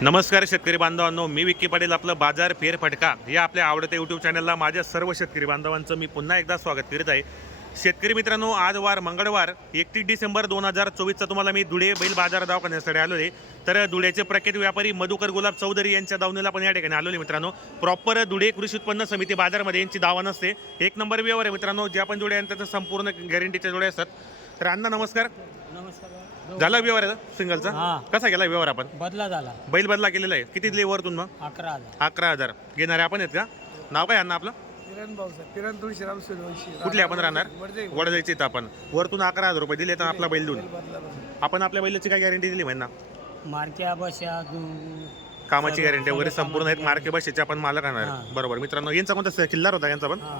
नमस्कार शेतकरी बांधवांनो मी विक्की पाटील आपलं बाजार फेर फटका या आपल्या आवडत्या यूट्यूब चॅनलला माझ्या सर्व शेतकरी बांधवांचं मी पुन्हा एकदा स्वागत करीत आहे. शेतकरी मित्रांनो आज वार मंगळवार एकतीस डिसेंबर दोन हजार चोवीसचा तुम्हाला मी धुळे बैल बाजार दवाखान्यासाठी आलो आहे. तर धुळ्याचे प्रख्यात व्यापारी मधुकर गुलाब चौधरी यांच्या दावणीला पण या ठिकाणी आलो आहे मित्रांनो. प्रॉपर धुळे कृषी उत्पन्न समिती बाजारमध्ये यांची दावा नसते. एक नंबर व्यवहार आहे मित्रांनो ज्या पण जोड्या आहेत त्याचं संपूर्ण गॅरंटीच्या जोड्या असतात. तर अण्णा नमस्कार. झाला व्यवहार आहे सिंगलचा? हा. कसा गेला व्यवहार आपण? बदला झाला. बैल बदला केलेला आहे. किती दिले वरतून मग? अकरा हजार. अकरा हजार. घेणारे आपण आहेत का? नाव काय अण्णा आपलं? किरण भाऊसाहेब किरण तुळशीराम सूर्यवंशी कुठले आपण राहणार? वडदे वडजायचे इथं आपण. वरतून अकरा हजार रुपये दिले तर आपला बैल देऊन. आपण आपल्या बैलाची काय गॅरंटी दिली ना मारक्या बशा दु- कामाची गॅरंटी वगैरे संपूर्ण आहेत. मार्के बसेचे आपण मालक आणणार हा. बरोबर. मित्रांनो यांचा कोणता किल्लार होता यांचा पण? हा,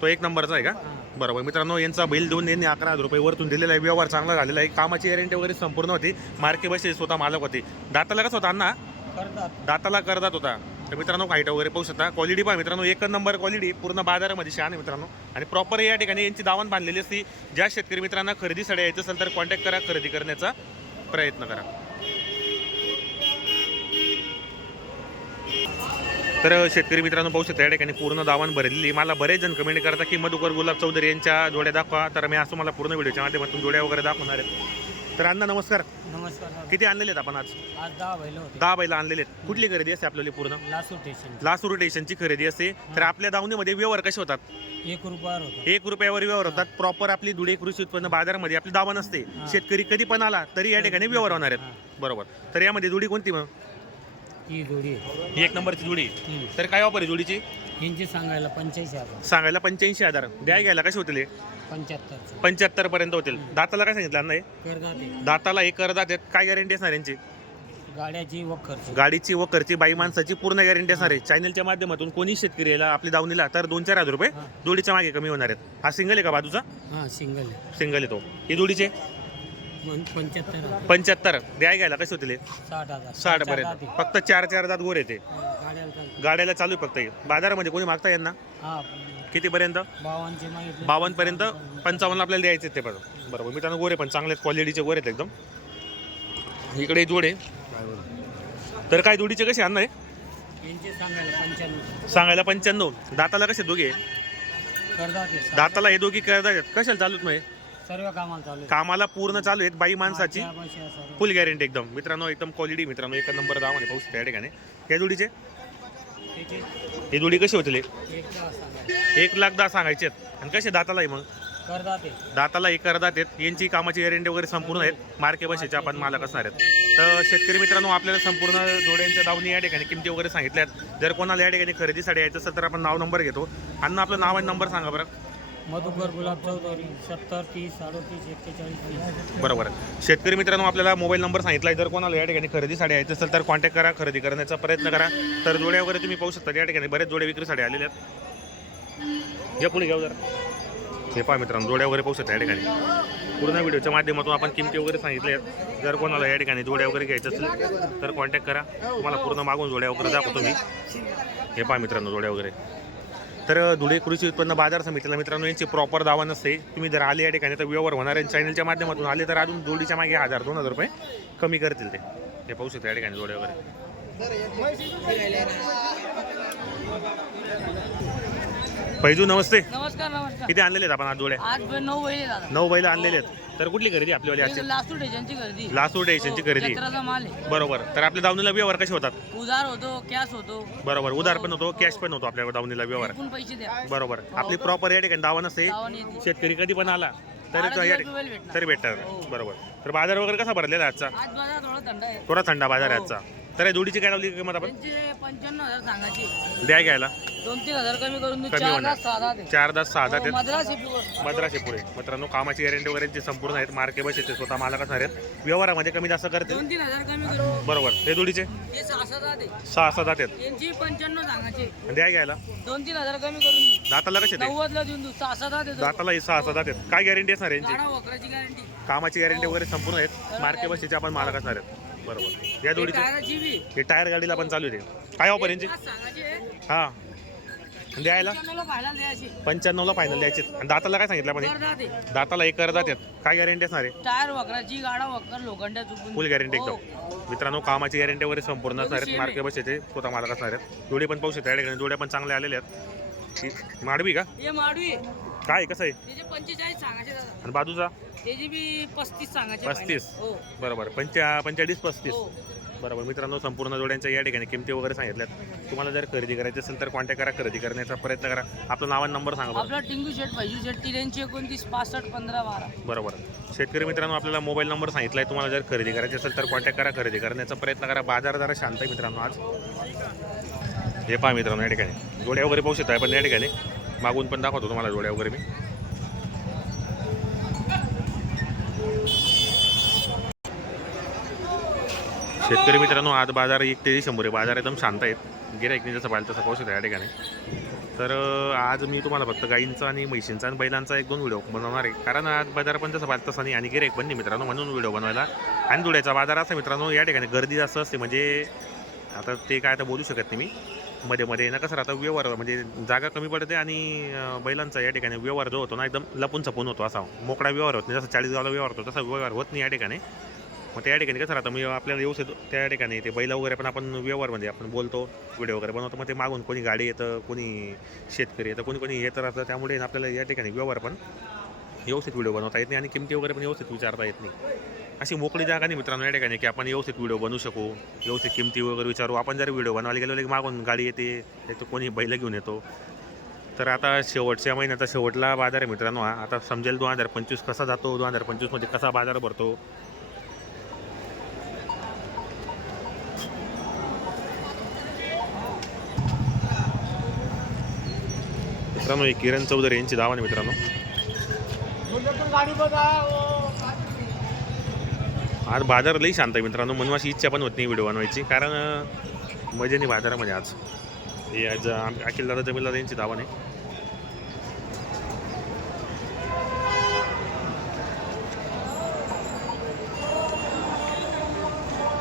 तो एक नंबरचा आहे का? बरोबर मित्रांनो यांचा बैल देऊन यांनी अकरा हजार रुपये वरतून दिलेला आहे. व्यवहार चांगला झालेला आहे. कामाची गॅरंटी वगैरे संपूर्ण होती. मार्के बसे स्वतः मालक होते. दाताला कसं होता अण्णा? करतात. दाताला करदात होता. तर मित्रांनो हाईट वगैरे पाहू शकता. क्वालिटी पहा मित्रांनो. एक नंबर क्वालिटी पूर्ण बाजारामध्ये छान आहे मित्रांनो. आणि प्रॉपर या ठिकाणी यांची दावण बांधलेली असती. ज्या शेतकरी मित्रांना खरेदीसाठी यायचं असेल तर कॉन्टॅक्ट करा. खरेदी करण्याचा प्रयत्न करा. तर शेतकरी मित्रांनो पाहू शकता या ठिकाणी पूर्ण दावण भरलेली. मला बरेच जण कमेंट करतात की मधुकर गुलाब चौधरी यांच्या जोड्या दाखवा. तर मी असं मला पूर्ण व्हिडिओच्या माध्यमातून जोड्या वगैरे दाखवणार आहेत. तर अण्णा नमस्कार. नमस्कार. किती आणलेले आहेत आपण आज? आज दहा बैल होते. दहा बैला आणलेले आहेत. कुठली खरेदी असते आपल्याला पूर्ण? लासू स्टेशन लासूर स्टेशनची खरेदी असते. तर आपल्या दावणीमध्ये व्यवहार कसे होतात? एक रुपयावर होता. एक रुपयावर व्यवहार होतात. प्रॉपर आपली धुळे कृषी उत्पन्न बाजारामध्ये आपली दावा नसते. शेतकरी कधी पण आला तरी या ठिकाणी व्यवहार होणार आहेत. बरोबर. तर यामध्ये जुडी कोणती मग? ही जोडी आहे. ही एक नंबरची जुडी हम्म. तर काय ऑफर आहे जुडीची? यांची सांगायला पंच्याऐंशी हजार. सांगायला पंच्याऐंशी हजार. द्या घ्यायला कसे होतील पंच्याहत्तरचं पंच्याहत्तर पर्यंत होतील. दाताला काय सांगितलं हे? ते. दाताला एक आहेत काय गॅरंटी असणार यांची? गाड्याची व खर्च. गाडीची व खर्ची बाई माणसाची पूर्ण गॅरंटी असणार आहे. चॅनलच्या माध्यमातून कोणी शेतकरी याला आपली दावणीला तर दोन चार हजार रुपये हा. जोडीच्या मागे कमी होणार आहेत. हा सिंगल आहे का बाजूचा? हा सिंगल आहे. सिंगल येतो ही जोडीचे पंच्याहत्तर पंच्याहत्तर. द्या घ्यायला कसे होतील? साठ हजार. साठ पर्यंत. जाती. फक्त चार चार दात गोर येते. हा, गाड्याला चालू. आहे फक्त हे. बाजारामध्ये कोणी मागता यांना? हा. किती पर्यंत? बावनचे मागितले. बावन्न पर्यंत. पंचावन्न आपल्याला द्यायचे ते पण. बरोबर. मित्रांनो गोरे पण चांगले क्वालिटीचे गोरे आहेत एकदम. इकडे जोड. तर काय जोडीचे कसे आणणार आहे? यांचे सांगायला पंच्याण्णव. सांगायला पंच्याण्णव. दाताला कसे दोघे. दाताला हे दोघी करतात कशाला चालूत नाही? सर्व कामाला चालू आहे. कामाला पूर्ण चालू आहेत बाई माणसाची. सर्व. फुल गॅरंटी एकदम. मित्रांनो एकदम क्वालिटी मित्रांनो. एक नंबर दावाने पाहू शकता या ठिकाणी. या जोडीचे? हे जोडी कशी होतील? एक तास. एक लाख दहा सांगायचे आहेत आणि कसे दाताला आहे मग? करतात ते. दाताला एक अर्धात आहेत. यांची कामाची गॅरंटी वगैरे संपूर्ण आहेत. मार्के बसेचे आपण मालक असणार आहेत. तर शेतकरी मित्रांनो आपल्याला संपूर्ण जोड्यांच्या दावणी या ठिकाणी किमती वगैरे सांगितल्यात. जर कोणाला या ठिकाणी खरेदीसाठी यायचं असेल तर आपण नाव नंबर घेतो. आणि आपलं नाव आणि नंबर सांगा बरं. मधुकर गुलाब चौधरी सत्तर तीस अडोतीस एक्केचाळीस बरोबर. शेतकरी मित्रांनो आपल्याला मोबाईल नंबर सांगितला जर कोणाला या ठिकाणी खरेदी साडी यायचं असेल तर कॉन्टॅक्ट करा खरेदी करण्याचा प्रयत्न करा. तर जोड्या वगैरे तुम्ही पाहू शकता. या ठिकाणी बरेच जोडे साड्या आलेल्या आहेत. या पुढे घेऊ जरा. हे पहा मित्रांनो जोड्या वगैरे पाहू शकता या ठिकाणी. पूर्ण व्हिडिओच्या माध्यमातून आपण किमती वगैरे सांगितले आहेत. जर कोणाला या ठिकाणी जोड्या वगैरे घ्यायचं असेल तर कॉन्टॅक्ट करा. तुम्हाला पूर्ण मागून जोड्या वगैरे दाखवतो मी. हे पहा मित्रांनो जोड्या वगैरे. तर धुळे कृषी उत्पन्न बाजार समितीला मित्रांनो यांची प्रॉपर दावा नसते. तुम्ही जर आले या ठिकाणी तर व्यवहार होणार चॅनलच्या माध्यमातून आले तर अजून जोडीच्या मागे हजार दोन हजार रुपये कमी करतील ते. हे पाहू शकता या ठिकाणी जोड्या वगैरे. पैजू नमस्ते. नमस्कार नमस्कार. किती आणलेले आहेत आपण आज जोड्या? आज नऊ दादा. नऊ बैल आणलेले आहेत. तर कुठली खरेदी आपल्यावाली आजची लासूर स्टेशनची गर्दी लासूर स्टेशनची खरेदी. माल आहे. बरोबर. तर आपल्या दावणीला व्यवहार कसे होतात? उधार होतो कॅश होतो. बरोबर. उधार पण होतो कॅश पण होतो आपल्या दावणीला व्यवहार. एकूण पैसे द्या. बरोबर. आपली प्रॉपर या ठिकाणी दावा नसते गावाने येते. शेतकरी कधी पण आला तरी तो या ठिकाणी. तरी भेटणार हो. बरोबर. तर बाजार वगैरे कसा भरलेला आहे आजचा? आज बाजार थोडा थंड आहे. थोडा थंडा बाजार आहे हो. आजचा. तर या जोडीची काय लावली किंमत आपण? त्यांचे पंच्याण्णव हजार सांगायचे. द्या घ्यायला. दोन तीन हजार कमी करून देऊ कमी चार होणार. लाख सहा दहा दे. चार दस सहा हो, मद्रास pure. मद्राशे पुढे. मित्रांनो कामाची गॅरंटी वगैरे यांची संपूर्ण आहेत मार्के बसेचे स्वतः मालक असणार आहेत व्यवहारामध्ये कमी जास्त करतील. दोन तीन हजार कमी करून बरोबर. हे जोडीचे? हे सहा सहा दहा दे. सहा सहा दात. आहेत यांची पंच्याण्णव सांगायचे. द्या घ्यायला. दोन तीन हजार कमी करून देऊ दाताला कसे ते नव्वदला देऊन देऊ सहा दाताला ही सहा सहा दात. आहेत काय गॅरंटी असणार यांची? गाडा वकराची गॅरंटी कामाची गॅरंटी वगैरे संपूर्ण आहेत. मार्के बसेचे आपण मालक असणार आहेत बरोबर. या जोडीचे टायराची बी हे टायर गाडीला पण चालू आहे ते. काय ऑफर यांची? हा. द्यायला? पंच्याण्णवला फायनल द्यायची. पंच्याण्णवला फायनल द्यायचे. आणि दाताला काय सांगितलं म्हणे करदा ते दाताला एक अर्धा त्यात काय गॅरंटी असणार आहे? टायर वगैरेची गाडा वगैरे चुकून. फुल गॅरंटी हो. एकदम मित्रांनो कामाची गॅरंटी वगैरे संपूर्ण असणार आहेत. मार्के बसायचे स्वतः मालक असणार आहेत. जोडे पण पाहू शकता. या ठिकाणी जोड्या पण चांगल्या आलेल्या आहेत. माडवी का? हे माडवी. काय कसं आहे? त्याचे पंचेचाळीस सांगायचे दादा. आणि बाजूचा? त्याची बी पस्तीस सांगायचे पस्तीस? final. हो. बरोबर. पंचा पंचेचाळीस पस्तीस. हो. बरोबर. मित्रांनो संपूर्ण जोड्यांच्या या ठिकाणी किमती वगैरे सांगितल्यात. तुम्हाला जर खरेदी करायची असेल तर कॉन्टॅक्ट करा. खरेदी करण्याचा प्रयत्न करा. आपलं नाव आणि नंबर सांगा बरं. आपला टिंगू शेट पाहिजे शेट तिऱ्याऐंशी एकोणतीस पासष्ट पंधरा बारा. बरोबर. शेतकरी मित्रांनो आपल्याला मोबाईल नंबर सांगितला आहे तुम्हाला जर खरेदी करायची असेल तर कॉन्टॅक्ट करा. खरेदी करण्याचा प्रयत्न करा. बाजार जरा शांत आहे मित्रांनो आज. हे पहा मित्रांनो या ठिकाणी. जोड्या वगैरे पाहू शकता पण या ठिकाणी मागून पण दाखवतो तुम्हाला जोड्या वगैरे मी. शेतकरी मित्रांनो आज बाजार एक ते शंभर आहे. बाजार एकदम शांत आहेत. गिरायकने जसं पाहिलं तसं पाहू शकता या ठिकाणी. तर आज मी तुम्हाला फक्त गाईंचा आणि म्हशींचा आणि बैलांचा एक दोन व्हिडिओ बनवणार आहे. कारण आज बाजार पण जसं पाहिलं तसं नाही आणि गिरायक पण नाही मित्रांनो म्हणून व्हिडिओ बनवायला. आणि धुळ्याचा बाजार असा मित्रांनो या ठिकाणी गर्दी जास्त असते. म्हणजे आता ते काय आता बोलू शकत नाही मी. मध्ये मध्ये. ना कसं आता व्यवहार म्हणजे जागा कमी पडते आणि बैलांचा या ठिकाणी व्यवहार जो होतो ना एकदम लपून छपून होतो असा. मोकळा व्यवहार होत नाही. जसं चाळीस गावला व्यवहार होतो तसा व्यवहार होत नाही या ठिकाणी. मग त्या ठिकाणी कसं राहतं मी आपल्याला येऊ शकतो त्या ठिकाणी ते बैला वगैरे पण आपण व्यवहारमध्ये म्हणजे आपण बोलतो व्हिडिओ वगैरे बनवतो मग ते मागून कोणी गाडी येतं कोणी शेतकरी येतं कोणी कोणी येत राहतं त्यामुळे आपल्याला या ठिकाणी व्यवहार पण व्यवस्थित व्हिडिओ बनवता येत नाही आणि किमती वगैरे पण व्यवस्थित विचारता येत नाही. अशी मोकळी जागा नाही मित्रांनो या ठिकाणी की आपण व्यवस्थित व्हिडिओ बनवू शकू व्यवस्थित किमती वगैरे विचारू. आपण जर व्हिडिओ बनवायला गेलो की मागून गाडी येते तर कोणी बैल घेऊन येतो. तर आता शेवटच्या महिन्याचा शेवटला बाजार आहे मित्रांनो हा. आता समजेल दोन हजार पंचवीस कसा जातो दोन हजार पंचवीसमध्ये कसा बाजार भरतो. मित्रांनो किरण चौधरी यांची दावा मित्रांनो. आज बाजार लई शांत आहे मित्रांनो. म्हणून अशी इच्छा पण होत नाही व्हिडिओ बनवायची. कारण मजे नाही बाजारामध्ये आज. हे आज आम- अखिल दादा जमील दादा यांची दावा नाही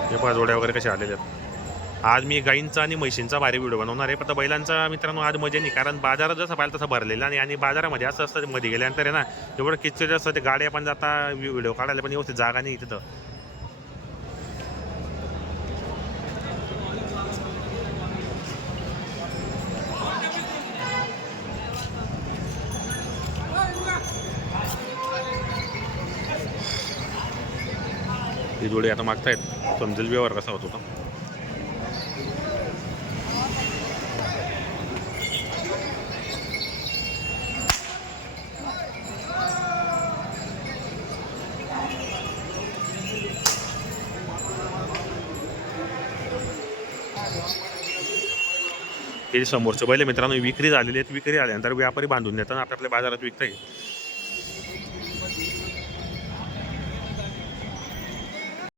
हे पहा जोड्या वगैरे कशा आलेल्या आहेत. आज मी गाईंचा आणि म्हशींचा भारी व्हिडिओ बनवणार आहे. पण बैलांचा मित्रांनो आज मजे नाही कारण बाजारात जसं पाहिलं तसं भरलेला नाही आणि बाजारामध्ये असं असतं मध्ये गेल्यानंतर आहे ना एवढं किचकट असतं ते गाड्या पण जाता व्हिडिओ काढायला पण व्यवस्थित जागा नाही तिथं. ही जोडी आता मागतायत. समजेल व्यवहार कसा होत होता हे समोरचे. बैल मित्रांनो विक्री झालेली आहेत. विक्री आल्यानंतर व्यापारी बांधून देतात आपल्या आपल्या बाजारात विकता येईल